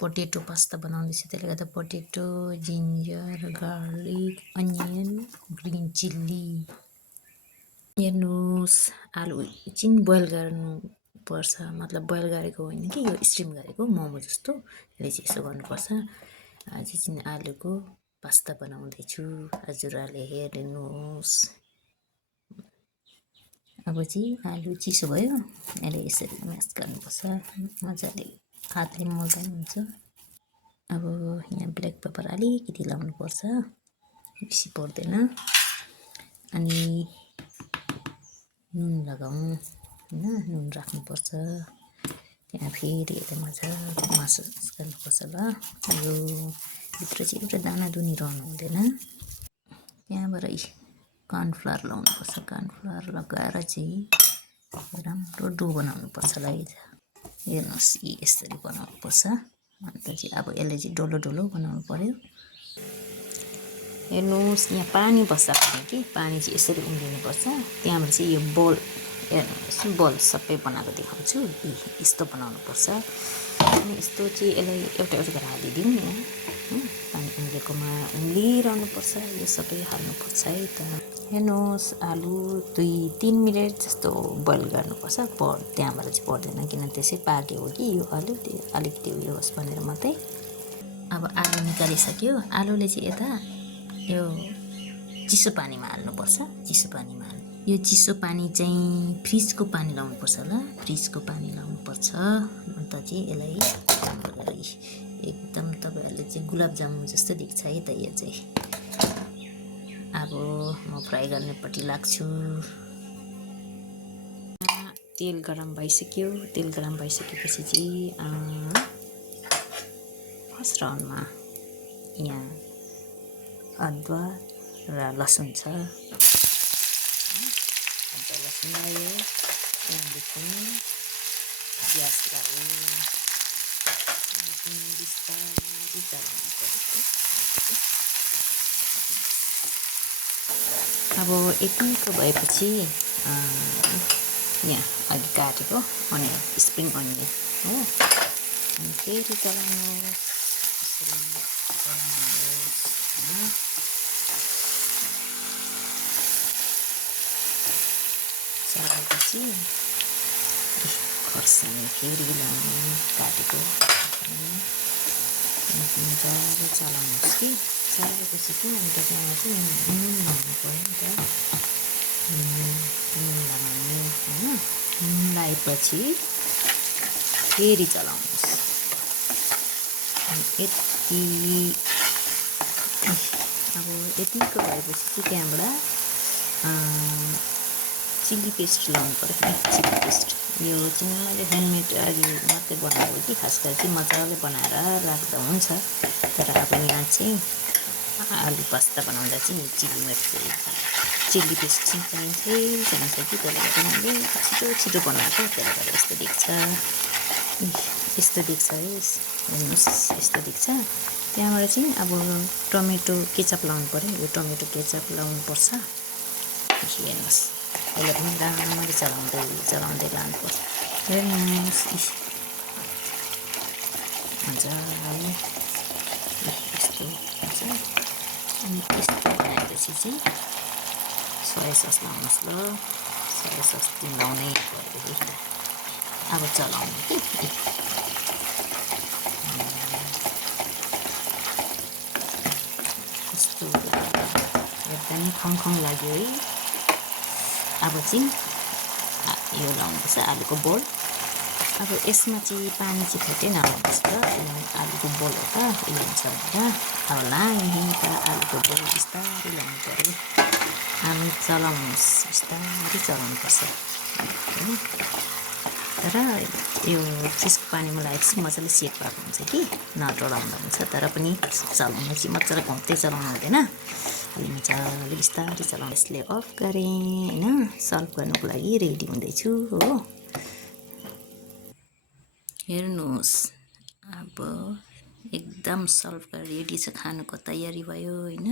Potato pasta बनाउँदैछु, त्यसले गर्दा potato, ginger, garlic, onion, green chilli. हेर्नुहोस्, आलु एकछिन बोइल गर्नुपर्छ, मतलब बोइल गरेको होइन कि यो स्टिम गरेको मोमो जस्तो। यसले चाहिँ यसो गर्नुपर्छ। आज चाहिँ आलुको पास्ता बनाउँदैछु हजुरहरूले हेर्नुहोस्। अब चाहिँ आलु चिसो भयो, यसले यसरी म्यास गर्नुपर्छ मजाले, हातले मोल्दा हुन्छ। अब यहाँ ब्ल्याक पेपर अलिकति लाउनुपर्छ, बेसी पर्दैन। अनि नुन लगाउँ होइन, नुन राख्नुपर्छ। त्यहाँ फेरि यसलाई मजाले मसाज गर्नुपर्छ। ल यो भित्र चाहिँ एउटा दाना दुनी रहनु हुँदैन। त्यहाँबाट कर्नफ्लावर लाउनुपर्छ। कर्नफ्लावर लगाएर चाहिँ राम्रो डो बनाउनुपर्छ। ल हेर्नुहोस्, यसरी बनाउनुपर्छ। अन्त चाहिँ अब यसले चाहिँ डल्लो डल्लो बनाउनु पर्यो। हेर्नुहोस्, यहाँ पानी बसाएको छ कि पानी चाहिँ यसरी उम्लिनुपर्छ। त्यहाँबाट चाहिँ यो बल, हेर्नुहोस् बल सबै बनाएको देखाउँछु। यस्तो बनाउनुपर्छ। अनि यस्तो चाहिँ यसलाई एउटा एउटा गरेर हालिदिउँ। यहाँ पानी उम्लेकोमा उम्लिरहनुपर्छ। यो सबै हाल्नुपर्छ है त। हेर्नुहोस्, आलु 2-3 मिनट जस्तो बोइल गर्नुपर्छ। त्यहाँबाट चाहिँ पर्दैन, किन त्यसै पाक्यो हो कि यो आलु, त्यो अलिकति उयो होस् भनेर मात्रै। अब आलु निकालिसक्यो। आलुले चाहिँ यता यो चिसो पानीमा हाल्नुपर्छ। चिसो पानीमा यो चिसो पानी चाहिँ फ्रिजको पानी लाउनुपर्छ। ल फ्रिजको पानी लाउनुपर्छ। अन्त चाहिँ यसलाई एकदम तपाईँहरूले चाहिँ गुलाब जामुन जस्तो देख्छ है त यो चाहिँ। अब म फ्राई गर्नेपट्टि लाग्छु। तेल गरम भइसक्यो। तेल गरम भइसकेपछि चाहिँ फर्स्ट राउन्डमा यहाँ अदुवा र लसुन छ। अदुवा लसुन लगायो, त्यहाँदेखि प्याज लगायो, बिस्तारै चलाउनु पर्यो। अब यतिको भएपछि यहाँ अघि काटेको अनियन, स्प्रिङ अनियन हो, अनि फेरि चलाउनुहोस्। चलाएपछि खोर्सानी फेरि लाउनु, काटेको मजाले चलाउनुहोस् कि। चलाएपछि कि अन्त त्यहाँ चाहिँ नुन लाउनु पऱ्यो नि त। नुन लगाउनु होइन। नुन लगाएपछि फेरि चलाउनुहोस्। यति अब यतिको भएपछि चाहिँ त्यहाँबाट चिल्ली पेस्ट लाउनु पऱ्यो। चिल्ली पेस्ट यो चाहिँ मैले ह्यान्डमेड अघि मात्रै बनाएको कि, खास गरी चाहिँ मजाले बनाएर राख्दा हुन्छ। तर अब यहाँ चाहिँ आलु पास्ता बनाउँदा चाहिँ चिल्ली पेस्ट चाहिँ चाहिन्छ कि, त्यसले गर्दा मैले छिटो छिटो बनाएको, त्यसले गर्दा यस्तो देख्छ। यस्तो देख्छ है, हेर्नुहोस् यस्तो देख्छ। त्यहाँबाट चाहिँ अब टमेटो केचप लाउनु पऱ्यो। यो टमेटो केचप लाउनुपर्छ। हेर्नुहोस्, यसलाई पनि राम्ररी चलाउँदै लानुपर्छ। हेर्नुहोस् मजाले यस्तो हुन्छ। अनि यस्तो बनाएपछि चाहिँ सोया सस लाउनुहोस्। ल सोया सस चाहिँ लाउनै पर्यो। अब चलाउनु कि यस्तो एकदमै खङखङ लाग्यो है। अब चाहिँ यो लाउनुपर्छ आलुको बोल। अब यसमा चाहिँ पानी चाहिँ फेरि नलाउनुहोस् ल, किनभने आलुको बोल हो त, उयो हुन्छ भनेर। अब लाने त आलुको बोल बिस्तारै लाउनु पऱ्यो। आलु चलाउनुहोस्, बिस्तारै चलाउनुपर्छ। तर यो फ्रिजको पानीमा लगाएपछि मजाले सेक भएको हुन्छ कि, नडराउँदा हुन्छ। तर पनि चलाउनु चाहिँ मजाले घुम्दै चलाउनु हुँदैन। अलि मजाले बिस्तारै चलाउनु। यसले अफ गरेँ होइन, सर्भ गर्नुको लागि रेडी हुँदैछु हो। हेर्नुहोस्, अब एकदम सर्भ गरेर रेडी छ, खानुको तयारी भयो होइन।